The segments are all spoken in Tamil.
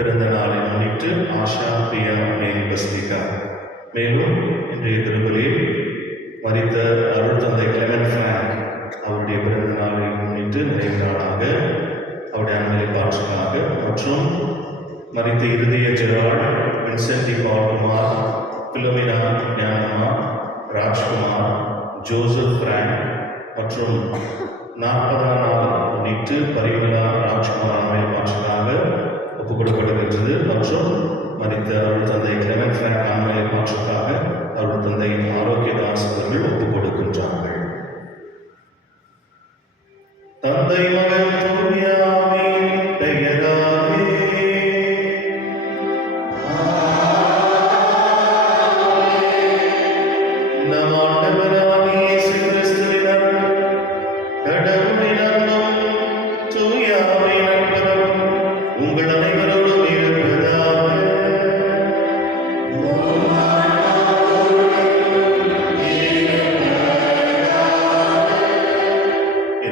பிறந்த நாளை முன்னிட்டு ஆஷா பிரியா மேரி பஸ்லிகா. மேலும் இன்றைய திருப்பலியில் மரித்த அருள் தந்தை கிளெமெண்ட் பிராங்க் அவருடைய பிறந்த நாளை முன்னிட்டு நிறைவு நாளாக அவருடைய அன்பை பாற்றுக்காக மற்றும் மரித்த இருதய ஜெரால்ட், வின்சென்டி பால்குமார், பிலோமினா ஞானம்மா, ராஜ்குமார், ஜோசப் பிராங்க் மற்றும் 40ஆம் நாள் முன்னிட்டு பரிமலா ராஜ்குமார் அன்பை பாற்றுக்காக ஒப்புக் கொடுக்கப்படுகின்றது. மற்றும் மரித்த அருள் தந்தை கிளெமெண்ட் பிராங்க் அன்பை பாற்றுக்காக அருள் தந்தை ஆரோக்கியதாஸ் அவர்கள் ஒப்புக் கொடுக்கின்றார்கள். தந்தை மகன் தூய ஆவியின் பெயராலே நம் ஆண்டவராகிய இயேசு கிறிஸ்துவின் அருளும் கடவுளின் அன்பும் தூய ஆவியின் நட்புறவும் உங்கள் அனைவரோடும் இருப்பதாக.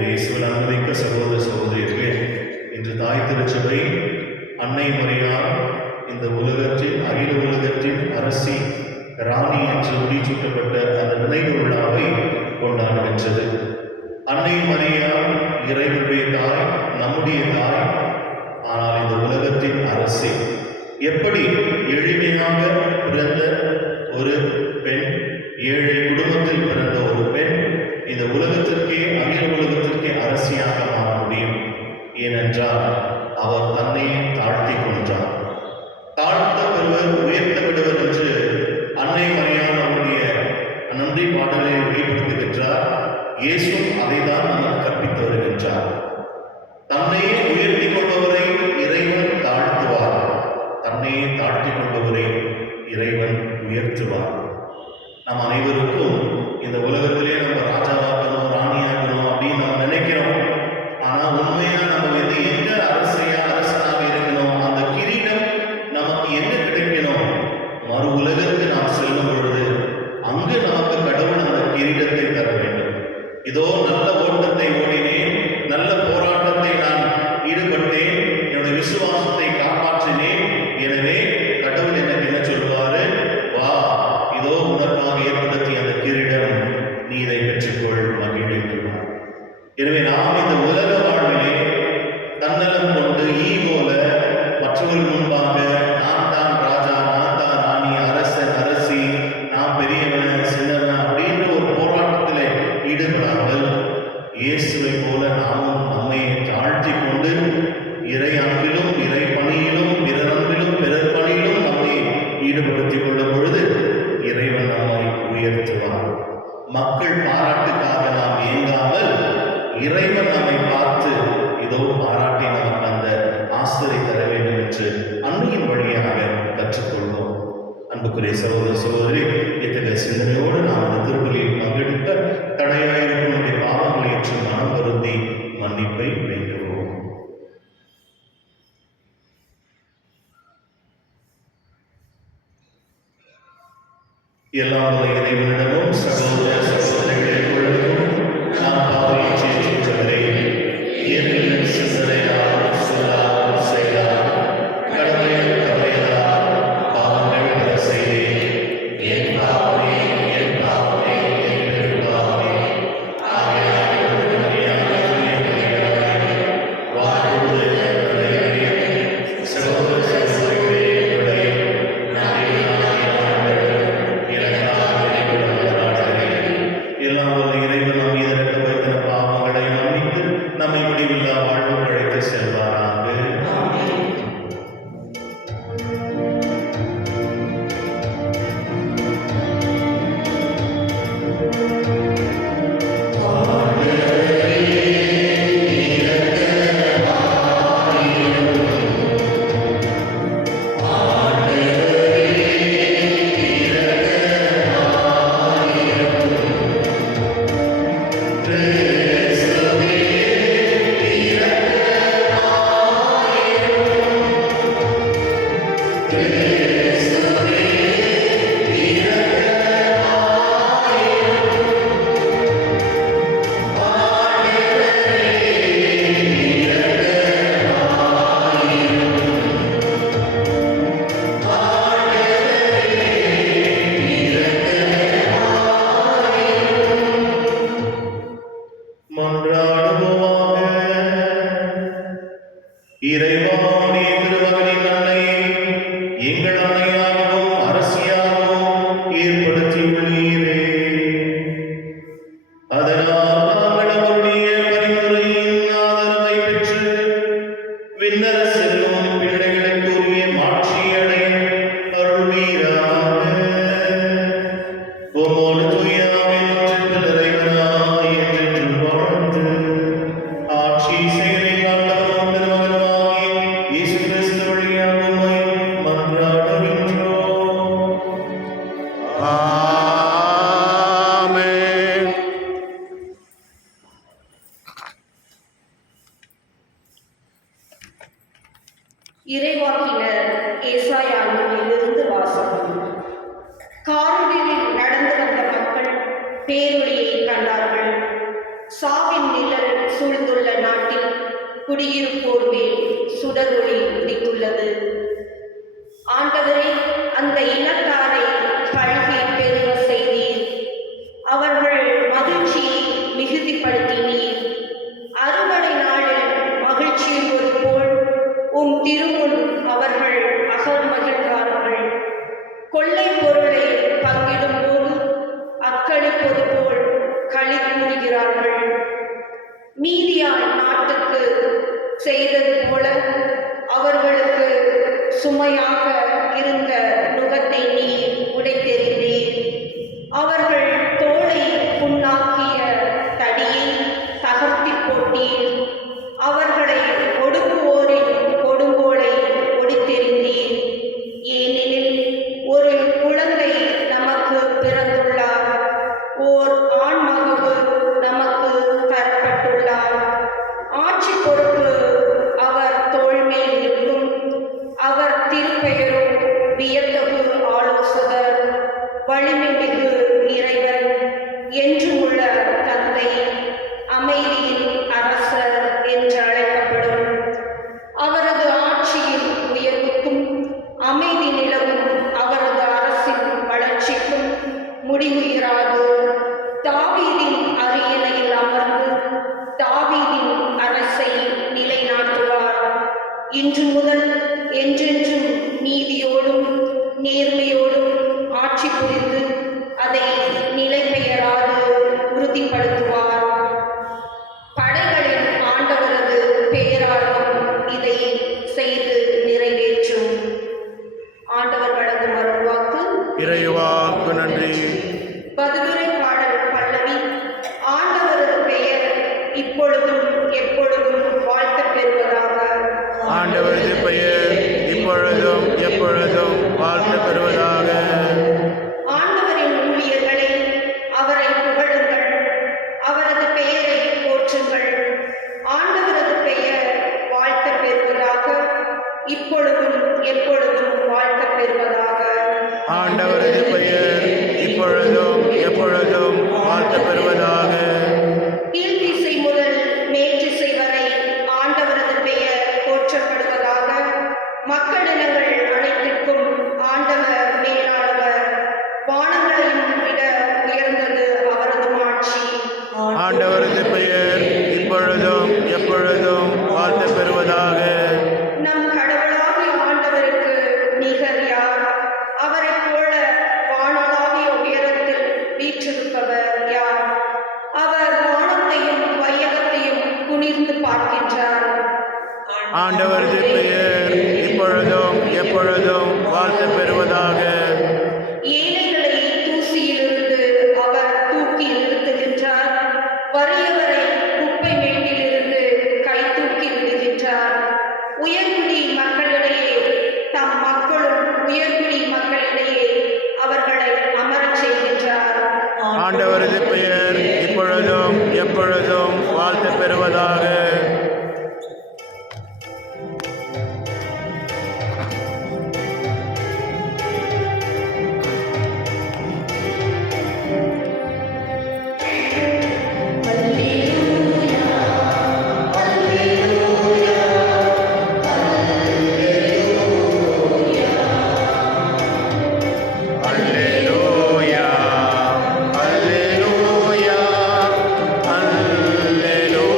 இயேசுவில் அன்புமிக்க சகோதர சகோதரிகளே, இன்று தாய் திருச்சபை அன்னை மரியாள் இந்த உலகத்தின் அகில உலகத்தின் அரசி ராணி என்று முடிசூட்டப்பட்ட அந்த நினைவு விழாவை கொண்டாடுகின்றது. அன்னை மரியாள் இறைவனுடைய தாய், நம்முடைய தாய், ஆனால் இந்த உலகத்தின் அரசி. எப்படி எளிமையாக பிறந்த ஒரு பெண், ஏழை குடும்பத்தில் பிறந்த ஒரு பெண் இந்த உலகத்திற்கே அகில உலகத்திற்கே அரசியாக மாற முடியும்? ஏனென்றால் அவர் தன்னையே தாழ்த்தி கொண்டார். தாழ்த்த பெறுவர் உயர்த்த விடுவர் என்று அன்னை மரியாள் அவருடைய நன்றி பாடலை வெளிப்படுத்துகின்றார். இயேசு அதைதான் நமக்கு கற்பித்து வருகின்றார். தன்னையே உயர்த்தி கொள்பவரை இறைவன் தாழ்த்துவார், தன்னையே தாழ்த்தி கொள்பவரை இறைவன் உயர்த்துவார். நம் அனைவருக்கும் இந்த உலகத்திலே நம்ம ராஜாவாக்கணும், ராணியாக்கணும் அப்படின்னு நம்ம நினைக்கிறோம். ஆனால் உண்மையா நம்ம எங்க அரசனாக இருக்கணும், அந்த கிரீடம் நமக்கு எங்க கிடைக்கணும்? மறு உலகத்துக்கு நாம் செல்லும் பொழுது அங்கு நமக்கு கடவுள் அந்த கிரீடத்தை தர வேண்டும். இதோ நல்ல ஓட்டத்தை ஓடினேன், நல்ல போராட்டத்தை நான் ஈடுபட்டேன், என்னுடைய விசுவாசத்தை காப்பாற்றினேன், எனவே கடவுள் எனக்கு என்ன சொல்வாரு? வா, இதோ உனக்காக ஏற்படுத்திய அந்த கிரீடம், நீ இதை பெற்றுக்கொள், மகிழ்ச்சிக்குள்ளார். எனவே நாம் இந்த உலக வாழ்விலே தன்னலம் கொண்டு ஈகோல மற்றவர்கள் முன்பாக நான் தான் ராஜா, நான் தான் ராணி, அரசன், அரசி, நான் பெரியவன், சின்னவன் அப்படின்ற ஒரு போராட்டத்திலே ஈடுபடாமல் இயேசுவை போல நாமும் நம்மை தாழ்த்தி கொண்டு இறை அன்பிலும் இறை பணியிலும் பிறர் அன்பிலும் பிறர் பணியிலும் நம்மை ஈடுபடுத்திக் கொள்ளும் பொழுது இறைவன் நம்மை உயர்த்துவார். மக்கள் பாராட்டுக்காக நாம் ஏங்காமல் இறைவன் நம்மை பார்த்து இதோ பாராட்டி நமக்கு அந்த ஆசிரியை தர வேண்டும் என்று அன்னையின் வழியாக கற்றுக்கொள்வோம். அன்புக்குரிய சகோதர சகோதரி, இத்தகைய சிந்தனையோடு நாம் அந்த திருப்பலியில் பங்கெடுக்க தடையாயிருக்கும் நம்முடைய பாவங்களை ஏற்று மனம் வருந்தி மன்னிப்பை வேண்டுவோம். எல்லாம் இறைவனிடமும் சகோதர சகோதரிகளுக்கும் நாம் பாவங்களை செய்கின்றவரை இயற்கையின் சிந்தனையால் சொல்லால் செயலால் கடமையில் தவறையதால் பாவங்கள் பல செய்தேன். என் பாவமே என் பாவமே என் பெரும்பாவமே சகோதர சகோதரிகளே, எல்லாம் வல்ல இறைவன் நம் மீது இரக்கம் வைத்த பாவங்களை மன்னித்து நம்மை முடிவில்லா வாழ்வு அழைத்து செல்வாராக. பேரொளியை கண்டார்கள். சாவின் நிழல் சூழ்ந்துள்ள நாட்டில் குடியிருப்போர் மேல் சுடரொளி உதித்துள்ளது. ஆண்டவரே, அந்த இனத்தாரை பல்கி பெருக செய்தீர். அவர்கள் மகிழ்ச்சியை மிகுதிப்படுத்தினீர். அறுவடை நாளில் மகிழ்ச்சியுறுவது போல் உம் திருமுன் அவர்கள் அகல் மகிழ்ந்தார்கள். கொள்ளை பொருளை பங்கிடும் போது அக்களிப்பது போல் களி கூறுகிறார்கள். மீதியான் நாட்டுக்கு செய்தது போல அவர்களுக்கு சுமையாக இருந்த நுகத்தை நீர் உடைத்தெறிந்தீர். அவர்கள் தோளை புண்ணாக்கிய தடியை தகர்த்தி போட்டீர். அவர்களை ஒடுக்குவோரின் கொடுங்கோலை ஒடித்தெறிந்தீர். ஏனெனில் ஒரு குழந்தை நமக்கு பிறந்துள்ளார், ஓர் ஆண்மகவு நமக்கு தரப்பட்டுள்ளார். ஆட்சி பொறுப்பு அவர் தோள் மேல் இருக்கும். அவர் திருப்பெயரும் வியத்தகு ஆலோசகர், வலிமைமிகு இறைவன், என்றுமுள்ள தந்தை, அமைதியின் அரசர் என்று அழைக்கப்படும். அவரது ஆட்சியின் உயர்வுக்கும் அமைதி நிலவும் அவரது அரசின் வளர்ச்சிக்கும் முடிவு இராது. தாவீதின் அரியணையில் அமர்ந்து தாவீதின் அரசை நிலைநாட்டுவார். இன்று முதல் என்றென்றும் நீதியோடும் நேர்மையோடும் ஆட்சி புரிந்து அதை நிலை பெயராது உறுதிப்படுத்துவார். படைகளின் ஆண்டவரது பேராலும் இதை செய்து நிறைவேற்றும். ஆண்டவர் வழங்கும் அருள்வாக்கு. இறைவாக்கு நன்றி. பதிலுரை பாடல் பல்லவி. ஆண்டவரது பெயர் இப்பொழுதும் எப்பொழுதும் வாழ்த்தப் பெறுவதாக. ஆண்டவரது பெயர் இப்பொழுதும் எப்பொழுதும் வாழ்த்து பெறுவதாக. ஆண்டவரின் ஊழியர்களை அவரை புகழுங்கள், அவரது பெயரை போற்றுங்கள். ஆண்டவரது பெயர் வாழ்த்தப் பெறுவதாக, இப்பொழுதும் எப்பொழுதும் வாழ்த்தப் பெறுவதாக. ஆண்டவரது பெயர் இப்பொழுதும் எப்பொழுதும் வாழ்த்து பெறுவதாக. கீழ்த்திசை முதல் மேற்றிசை வரை ஆண்டவரது பெயர் போற்றப்படுவதாக. மக்களினங்கள் அனைத்திற்கும் ஆண்டவர் மேலானவர். வானங்களையும் விட உயர்ந்தது அவரது ஆட்சி. ஆண்டவரது பெயர் இப்பொழுதும் எப்பொழுதும் வாழ்த்து பெறுவதாக. நம் கடவுளாகிய ஆண்டவருக்கு நிகர் யார்? அவரைப் போல வானளாவிய உயரத்தில் வீற்றிருப்பவர் யார்? அவர் வானத்தையும் வையகத்தையும் குனிர்ந்து பார்க்கின்றார். ஆண்டவரது பெயர் இப்பொழுதும் எப்பொழுதும் வாழ்த்து பெறுவதாக. ஏழைகளை தூசியிலிருந்து அவர் தூக்கி நிறுத்துகின்றார். வறியவரை குப்பை மேட்டிலிருந்து கை தூக்கி விடுகின்றார். உயர்குடி மக்களிடையே தம் மக்களும் உயர்குடி மக்களிடையே அவர்களை அமரச் செய்கின்றார். ஆண்டவரது பெயர் இப்பொழுதும் எப்பொழுதும் வாழ்த்து பெறுவதாக. அல்லேலூயா, அல்லேலூயா, அல்லேலூயா.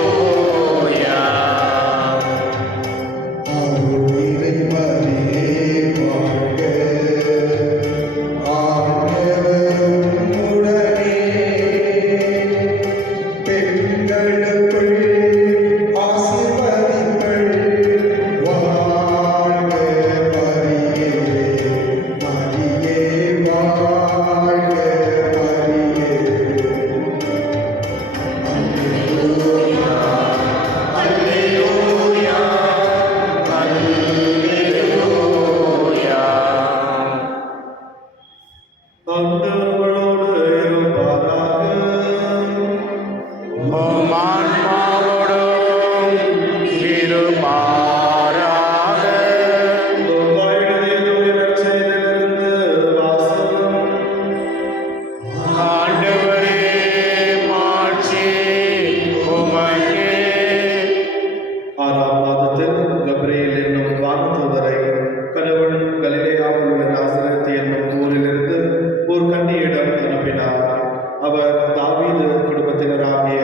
குடும்பத்தினராகிய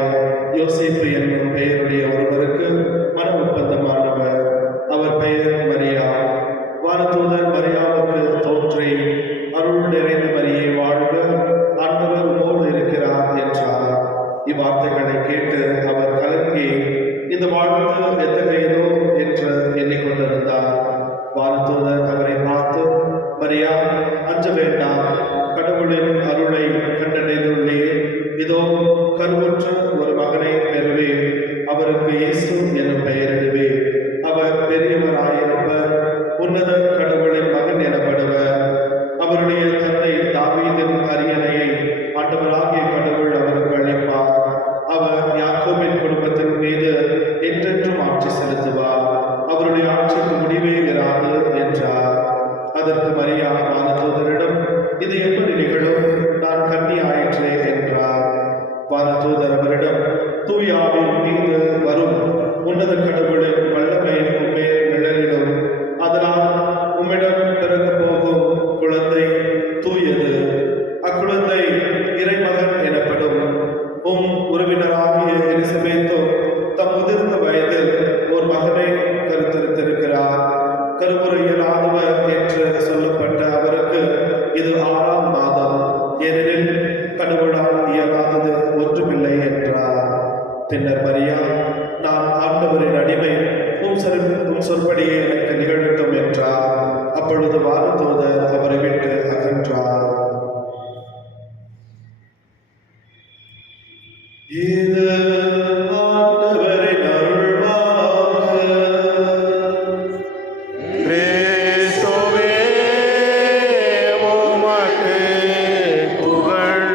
யோசேப்பு என்னும் பெயருடைய ஒருவருக்கு மன ஒப்பந்தமானவர். அவர் பெயர் மரியா. வானதூதர் மரியாவுக்கு தோன்றி, அருள் நிறைந்த மரியே வாழ்க, ஆண்டவர் உம்மோடு இருக்கிறார் என்றார். இவ்வார்த்தைகளை கேட்டு அவர் கலங்கி, இந்த வாழ்த்து எத்தகையதோ என்று எண்ணிக்கொண்டிருந்தார். வானதூதர் அவரை பார்த்து, மரியா, அஞ்ச வேண்டாம், கடவுளின் அருளை கண்டடைந்துள்ளீர். இதோ கருவுற்ற ஒரு மகனை பெறுவீர். அவருக்கு இயேசு என்னும் பெயரிடுவீர். அவர் பெரியவராயிருப்பர், உன்னத கடவுளின் மகன் எனப்படுவர். அவருடைய தந்தை தாவீதின் அரியணையை ஆண்டவராகிய கடவுள் அவருக்கு அளிப்பார். அவர் யாக்கோபின் குடும்பத்தின் மீது என்றென்றும் ஆட்சி செலுத்துவார். அவருடைய ஆட்சிக்கு முடிவே இராது என்றார். அதற்கு மரியா வானதூதரிடம், இது எப்படி நிகழும்? நான் கன்னி ஆயிற்றே என்றார். வானதூதர் அவரிடம், தூய ஆவியின் மீது வரும் உன்னத கடவுளின் வல்லமை உம்மேல் நிழலிடும். அதனால் உம்மிடம் பிறக்கப் போகும் குழந்தை தூயது. அக்குழந்தை இறைமகன் எனப்படும். உறவினராகிய எலிசபேத்தோ தம் முதிர்ந்த வயதில் ஒரு மகனை கருத்தரித்திருக்கிறார். கருவுற இயலாதவர் என்று சொல்லப்பட்ட அவருக்கு இது 6ஆம் மாதம். ஏனெனில் கடவுளால் இயலாதது ஒன்றுமில்லை என்றார். பின்னர் மரியா, நான் ஆண்டவரின் அடிமை, உம் சொற்படியே எனக்கு நிகழட்டும் என்றார். அப்பொழுது வானதூதர் அவரை விட்டு அகன்றார். இது ஆண்டவரின் அருள்வாக்கு. கிறிஸ்துவே உமக்கு புகழ்.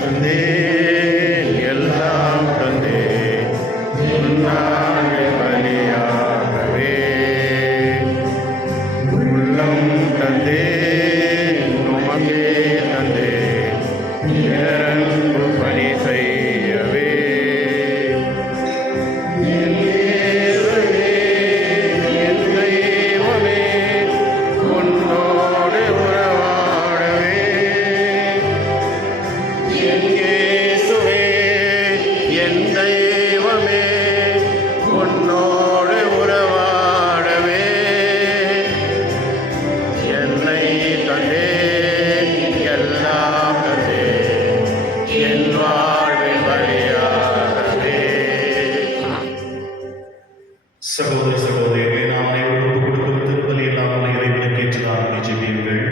தந்தேன், எல்லாம் தந்தேன், உன்னாலே பலியாகவே. உள்ளம் தந்தேன், உமக்கே தந்தேன், பேரன்பு பணி செய்யவே. என் இயேசுவே, என் தெய்வமே, உன்னோடு உறவாடவே. என் இயேசுவே, என் தெய்வமே, உன்னோடு உறவாடவே. என்னை தந்தேன், எல்லாம் தந்தேன், என் வாழ்வில் பலியாகவே. சகோதர சகோதரிகளே, நாம் அனைவரும் ஒப்புக் கொடுக்கும் திருப்பலியில் நாம் இறைவனுக்கு ஏற்றதாக ஜெபியுங்கள்.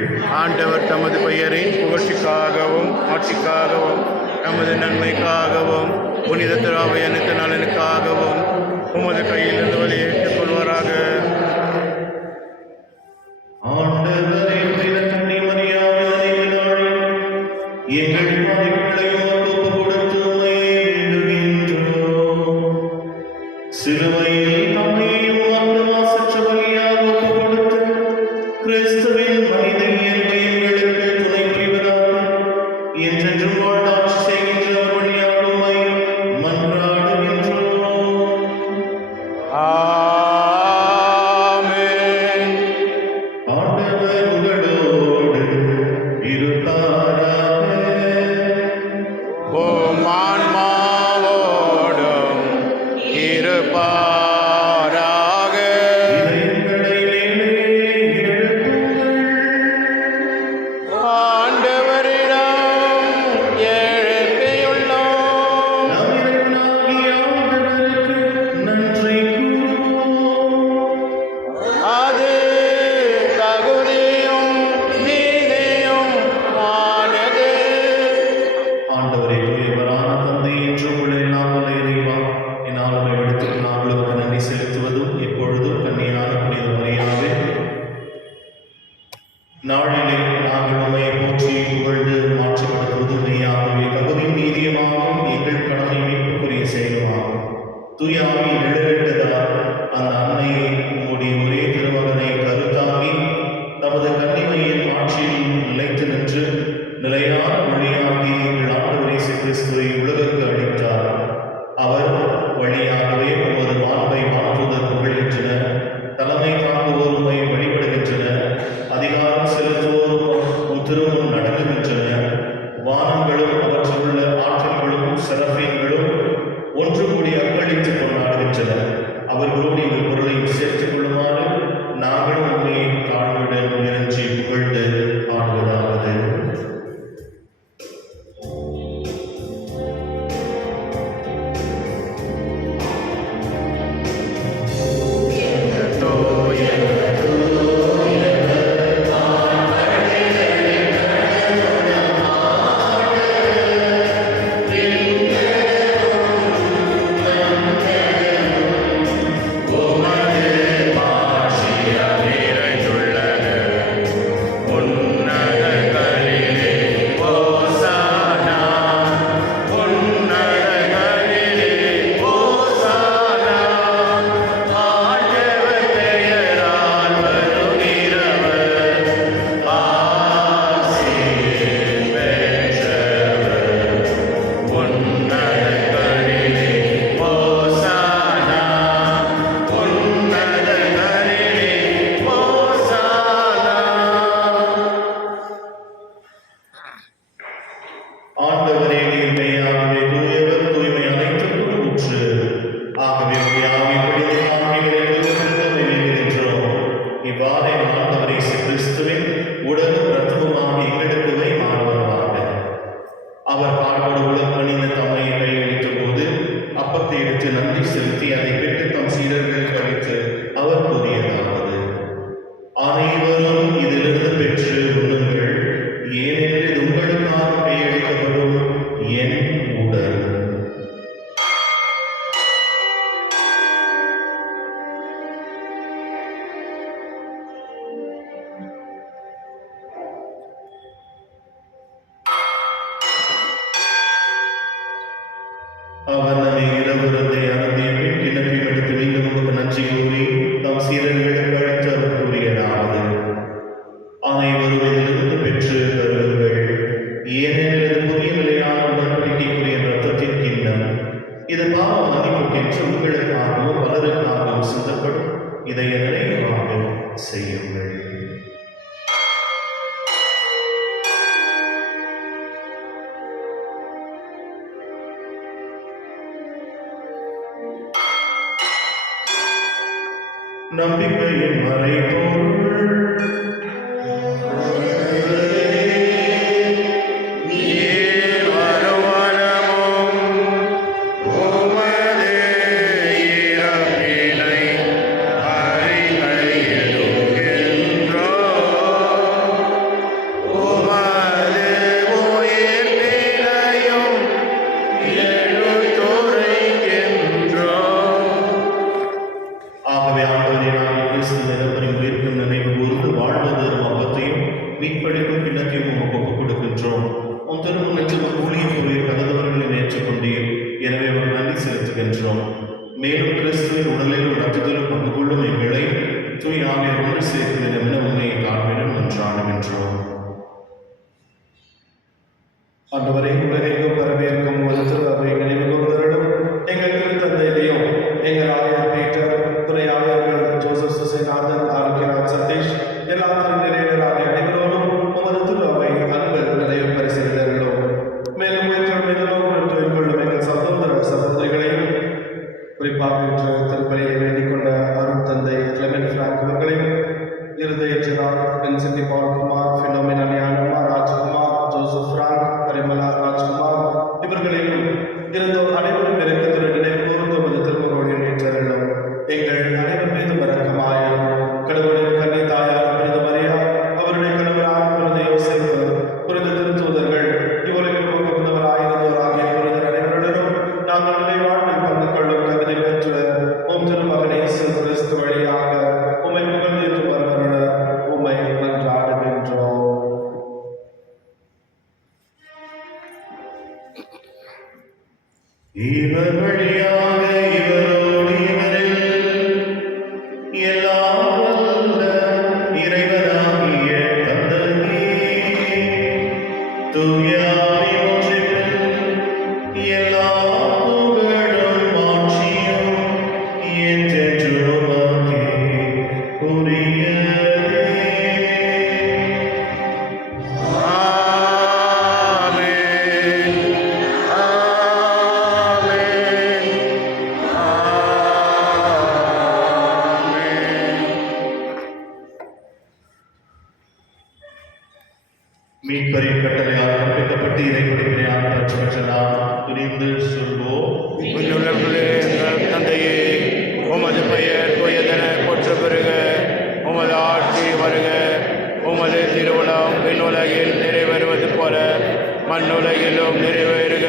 ஆண்டவர் தமது பெயரின் புகழ்ச்சிக்காகவும் ஆட்சிக்காகவும் நமது நன்மைக்காகவும் புனித திராவை அனைத்து நலனுக்காகவும் உமது கையிலிருந்து வழியேற்றுக் கொள்வாராக. ஆண்டவரே, புனித கன்னி மரியாவின் நினைவு நாளில் எங்கள் பாவிகளை உமக்கு ஒப்புக் கொடுத்து உம்மை வேண்டுகின்றோம். சிலுவையில் தம்மையும் உமக்கு மாசற்ற பலியாக ஒப்புக் கொடுத்து கிறிஸ்துவின் மனித இயல்பை எங்களுக்கு துணை புரிவதாக என்றென்றும் வாழ்நாட்சி செய்கின்ற அவர் வழியாக உம்மை மன்றாடுகின்றோம். ஆமென். நிறைவாக செய்யுங்கள். நம்பிக்கையின் மறைபொருள் ஆகவே ஆண்டவரே, கிறிஸ்து நிரம்பரின் உயிர்க்கும் நினைவு கூர்ந்து வாழ்வதரும் அப்பத்தையும் மீட்பளிக்கும் கிண்ணத்தையும் உமக்கு ஒப்புக் கொடுக்கின்றோம். உன் திருமணத்தில் ஊழிய பொருளை கலந்தவர்களை ஏற்றுக்கொண்டீர். எனவே உமக்கு நன்றி செலுத்துகின்றோம். மேலும் கிறிஸ்துவின் உடலிலும் ரத்தத்திலும் பங்கு கொள்ளும் எங்களை தூய் ஆவியார் ஒன்று சேர்த்து உண்மையை காண்பினும் நன்றாடுகின்றோம். ஆண்டவரை உலகெங்கும் வரவேற்கும் ஒரு திரு அவை நினைவு கூர்ந்தவரிடம் எங்கள் திருத்தந்தையிலையும் எங்கள் ஆயர் பீட்டர், துறை ஆயர்கள் ஜோசப் சுசேநாதன், ஆரோக்கியராஜ் சதீஷ், எல்லா திருநிலையினராக அனைவரோடும் உமது திரு அவை அன்பு நிறைவு பரிசீலிதர்களும் மேலும் உயிர்கொள்ளும் தொழிற்கொள்ளும் எங்கள் சகோதர சகோதரிகளையும் குறிப்பாக இன்று திருப்பலியை வேண்டிக் கொண்ட அருள் தந்தை கிளெமெண்ட் பிராங்க் அவர்களையும், இருதய ஜெரார், வின்சென்டி பால்குமார், பிலோமினா ஞானம்மா, ராஜ்குமார், ஜோசப் பிராங்க், பரிமலா ராஜ்குமார் இவர்களையும் இருந்தோர் அனைவரும் இறக்கத்துடன் நினைவு கூர்ந்து உமது திருமுகோடு ஏற்றருளும். எங்கள் அனைவர் மீது இரக்கமாயிரும். கடவுளின் கன்னி தாயார் புனித மரியா, அவருடைய கணவரான புனித யோசேப்பு, புனித திருத்தூதர்கள், இவர்கள் போக்குவந்தவராயிருந்தோர் ஆகிய புனிதர் அனைவருடனும் நாங்கள் உடைய வாழ்வில் பங்கு கொள்ளும் தகுதி பெற்று உம் திருமகன் இயேசு கிறிஸ்து வழியாக உம்மை புகழ்ந்து வருவருட உம்மை மன்றாடுகின்றோம். இவர் வழியாக இவரோடு இவரில் எல்லாம் வல்ல இறைவனாகிய தந்தையே, தூய ஆவியின் ஒன்றிப்பில் எல்லா புகழும் ஆட்சியும் என்றென்றும் உமக்கே உரியதே. மீட்பரின் கட்டளையால் கற்பிக்கப்பட்டு இறைப்படிப்பினையால் பெற்ற நாம் துணிந்து சொல்வோம். விண்ணுலகிலே எங்கள் தந்தையே, உமது பெயர் தூயதென போற்றப் பெறுக. உமது ஆட்சி வருக. உமது திருவுளம் விண்ணுலகில் நிறைவேறுவது போல மண்ணுலகிலும் நிறைவேறுக.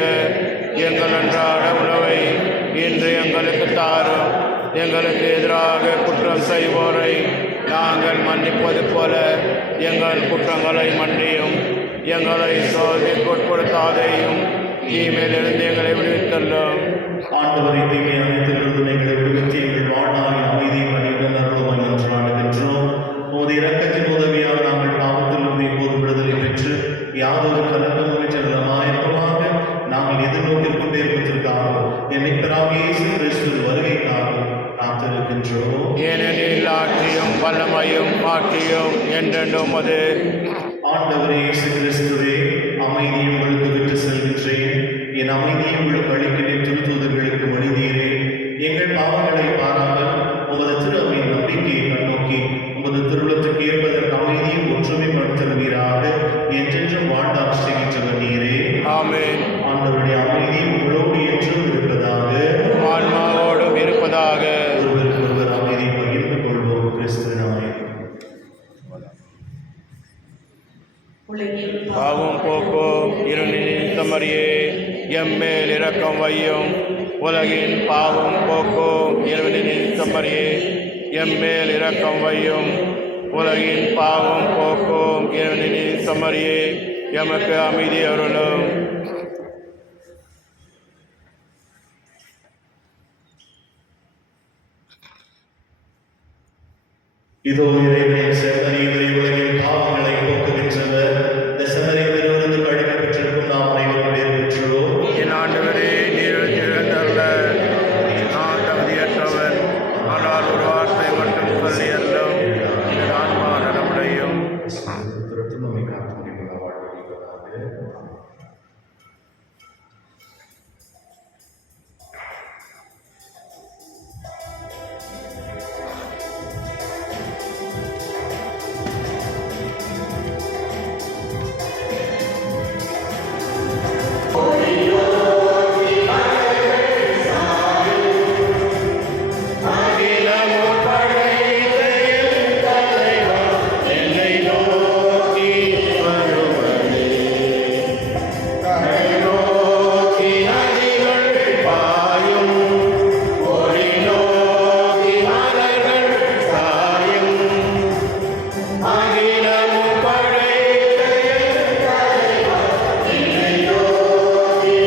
எங்கள் அன்றாட உணவை இன்று எங்களுக்கு தாரும். எங்களுக்கு எதிராக குற்றம் செய்வோரை நாங்கள் மன்னிப்பது போல எங்கள் குற்றங்களை மன்னியும். எங்களை சோதனைக்குட்படுத்தாதேயும், தீமையிலிருந்து எங்களை விடுவித்தள்ளும். ஆண்டவரை தீமை அனைத்திலிருந்து எங்களை விடுவித்து எங்கள் வாழ்நாளின் அமைதியை பணியுடன் அருளுமாய் நன்றாடுகின்றோம். உமது இரக்கத்தின் உதவியால் நாங்கள் பாவத்திலிருந்து இப்போது விடுதலை பெற்று யாதொரு கலக்கமும் செல்லமாயமாக நாங்கள் எதிர்நோக்கிற்கும் பேர்பத்திற்காகவும் மீட்பராகிய இயேசு கிறிஸ்துவின் வருகைக்காகவும் காத்திருக்கின்றோம். ஏனெனில் ஆட்சியும் வல்லமையும் மாற்றியும் என்றென்றும் அது. ஆண்டவரே இயேசு கிறிஸ்துவே, அமைதியை உங்களுக்கு விட்டு செல்கின்றேன், என் அமைதியை உங்களுக்கு அளிக்கிறேன். திருத்தூதர்களுக்கு மொழிந்தீரே, எங்கள் பாவங்களை பாராமல் உமது திரு அவையின் நம்பிக்கையை கண்ணோக்கி உமது திருவுளத்துக்கு ஏற்பதற்கு அமைதியும் ஒற்றுமை படுத்துவீராக என்றென்றும் வாழ்ந்து ஆசிரிகின்றவர் நீரே. ஆமென். ஆண்டவருடைய அமைதி உங்களோடு என்றும் இருப்பதாக, ஆன்மாவோடும் இருப்பதாக. ஒருவருக்கொருவர் அமைதியை பகிர்ந்து கொள்வோம். கிறிஸ்துவின் அமைதி. பாவம் போக்கும் இருளின் தமரியே, எம்மேல் இரக்கம் வையும். உலகின் பாவம் போக்கும் இருளின் தமரியே, எம்மேல் இரக்கம் வையும். உலகின் பாவம் போக்கும் இருளின் தமரியே, எமக்கு அமைதி அருளும். இதோ இறைவனின் செம்மறி உலகின் பாவங்களை போக்குகின்றவர். இந்த செம்மறியிலிருந்து கழிக்க பெற்றிருக்கும் நாம் அனைவரும் வேறு பெற்றோம். என் ஆண்டவரே, நீர் திறந்தருள நான் தகுதியற்றவன். ஆனால் ஒரு வார்த்தை மட்டும் சொல்லி அகிலமும் படைத்த என் தலைவா, என்னை நோக்கி வருவதே. கடல் நோக்கி நதிகள் பாயும், ஒளி நோக்கி மலர்கள் சாயும். அகிலமும் படைத்த என் தலைவா, என்னை நோக்கி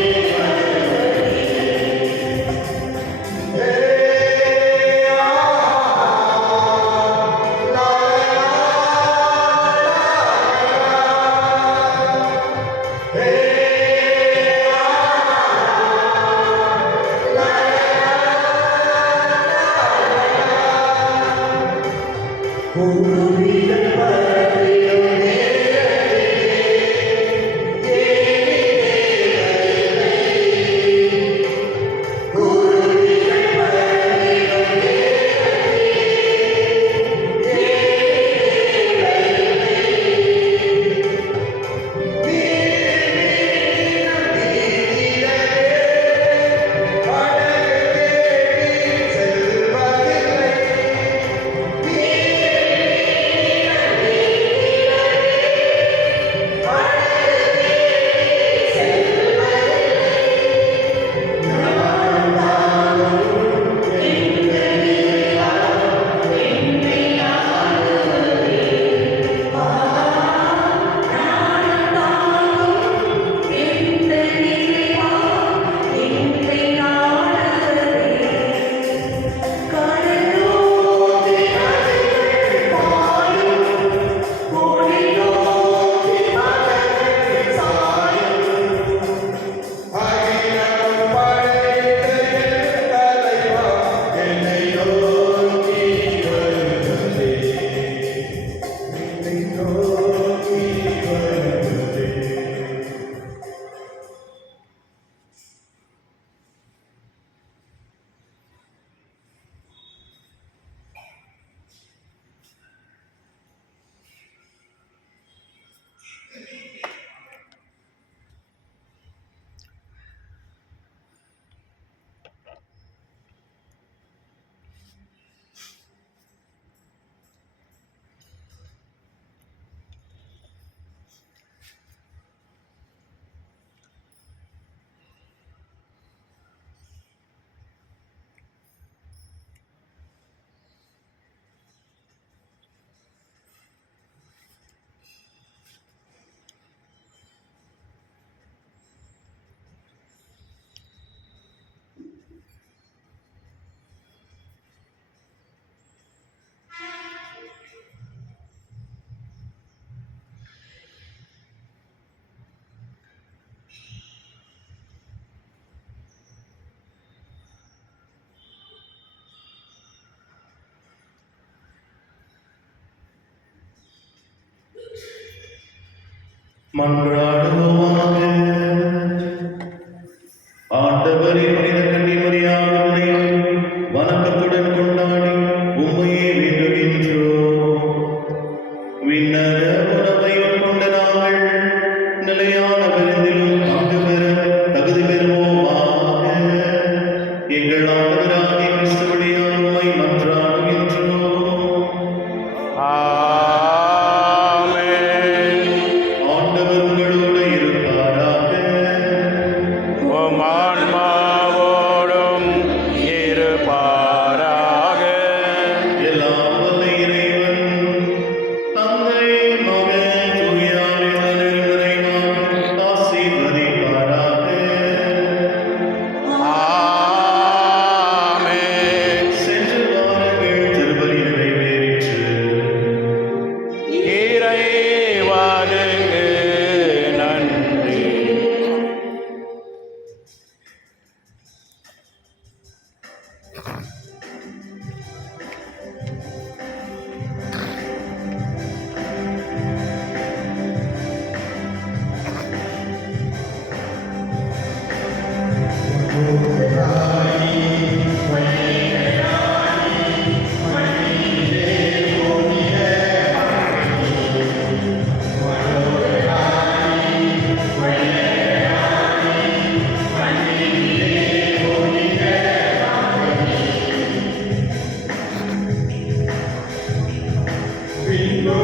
மன்றாடுவோமாக. ஆண்டவரே, புனித கன்னிமரியாளை வணக்கத்துடன் கொண்டாடி உம்மையே வேண்டுகின்றோம். விண்ணக உணவை உட்கொண்ட நாங்கள் நிலையான விருந்திலும் பங்கு பெற தகுதி பெறுவோமாக. எங்கள் ஆண்டவராகிய கிறிஸ்து வழியாக உம்மை மன்றாடுகின்றோம். ஆமென். ஆண்டவர் உங்களோடு இருப்பாராக. விண்ணோக்கி